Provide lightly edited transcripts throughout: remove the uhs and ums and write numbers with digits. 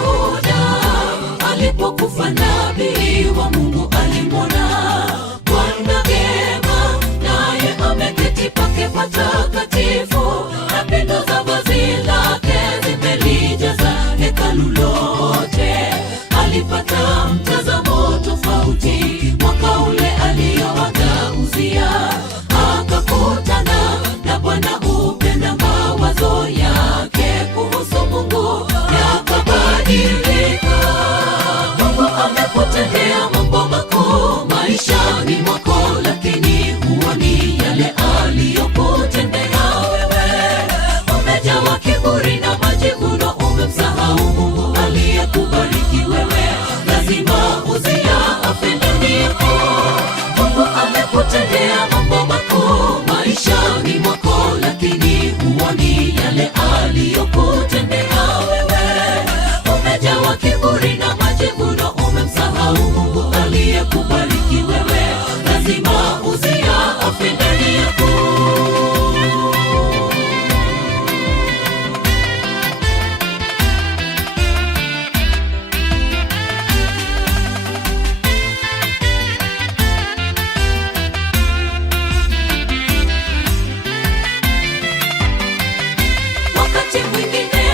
ushuhuda. Alipokufa nabii wa Mungu alimwona Bwana vyema, naye ameketi pake patakatifu, na pindo za vazi lake zimelijaza hekalu lote. Alipata mtazamo tofauti mwaka ule alioaga Uzia, akakutana na Bwana upenda mawazo yake kuhusu Mungu yakabadilika. Mungu amekutendea mambo makuu maishani mwako, lakini huoni yale aliyokutendea wewe. Umejawa kiburi na majivuno, umemsahau Mungu aliyekubariki wewe. Lazima Uzia afe ndani yako. Mungu amekutendea mambo makuu maishani mwako, lakini huoni yale aliyokutendea wewe. Umejawa kiburi na majivuno, umemsahau Mungu aliyekubariki wewe. Lazima Uzia afe ndani yako. Wakati mwingine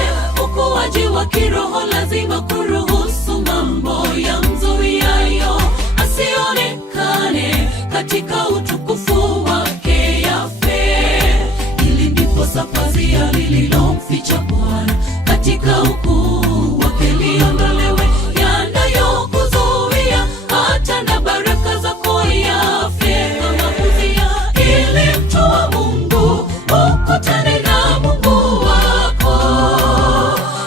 ukuaji wa kiroho lazima kuruhusu mambo ya mzuiayo asionekane katika utukufu wake yafe, ili ndipo pazia lililomficha Bwana katika ukuu wake liondolewe, yanayokuzuia hata na baraka zako yafe kama Uzia. Ili mtu wa Mungu ukutane na Mungu wako,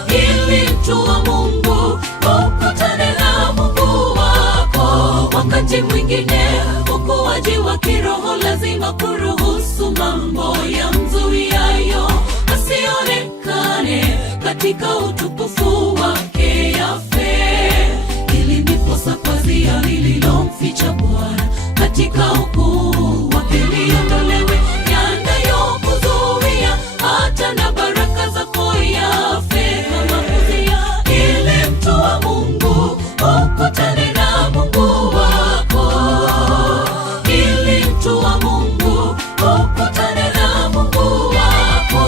ili mtu wa Mungu ukutane na Mungu wako. Wakati mwingine ukuaji wa kiroho lazima kuruhusu mambo ya mzuiayo asionekane katika utukufu wake yafe, ili ndipo pazia lililomficha Bwana katika ukuu wake liondolewe, yanayokuzuia hata na baraka zako yafe kama Uzia. Ili mtu wa Mungu ukutane na Mungu wako, ili mtu wa Mungu ukutane na Mungu wako.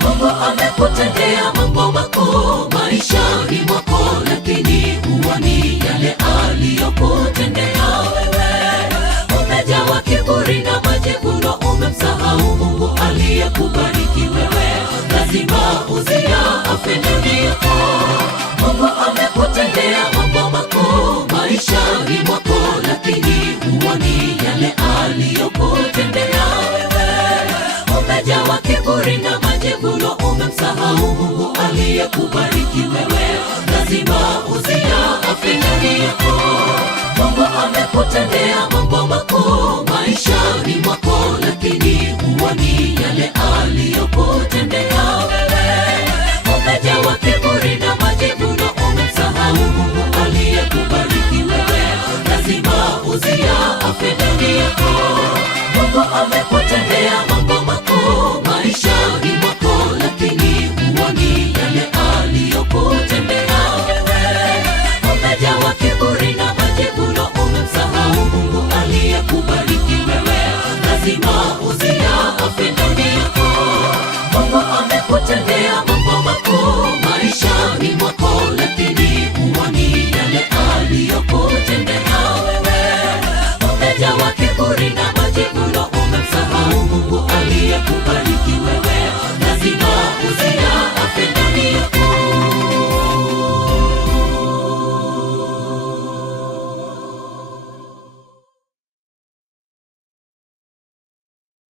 Mungu amekutendea mambo makuu maishani mwako, lakini huoni yale aliyokutendea wewe. Umejawa kiburi na majivuno, umemsahau Mungu aliyekubariki wewe. Lazima Uzia afe ndani yako. Mungu amekutendea mambo makuu maishani mwako, lakini huoni yale aliyokutendea wewe. Umejawa kiburi na majivuno, umemsahau Mungu aliyekubariki wewe. Lazima Uzia afe ndani yako. Mungu amekutendea mambo makuu maishani mwako, lakini huoni yale aliyokutendea wewe. Umejawa kiburi na majivuno, umemsahau Mungu aliyekubariki wewe. Lazima Uzia afe ndani yako. Mungu amekutendea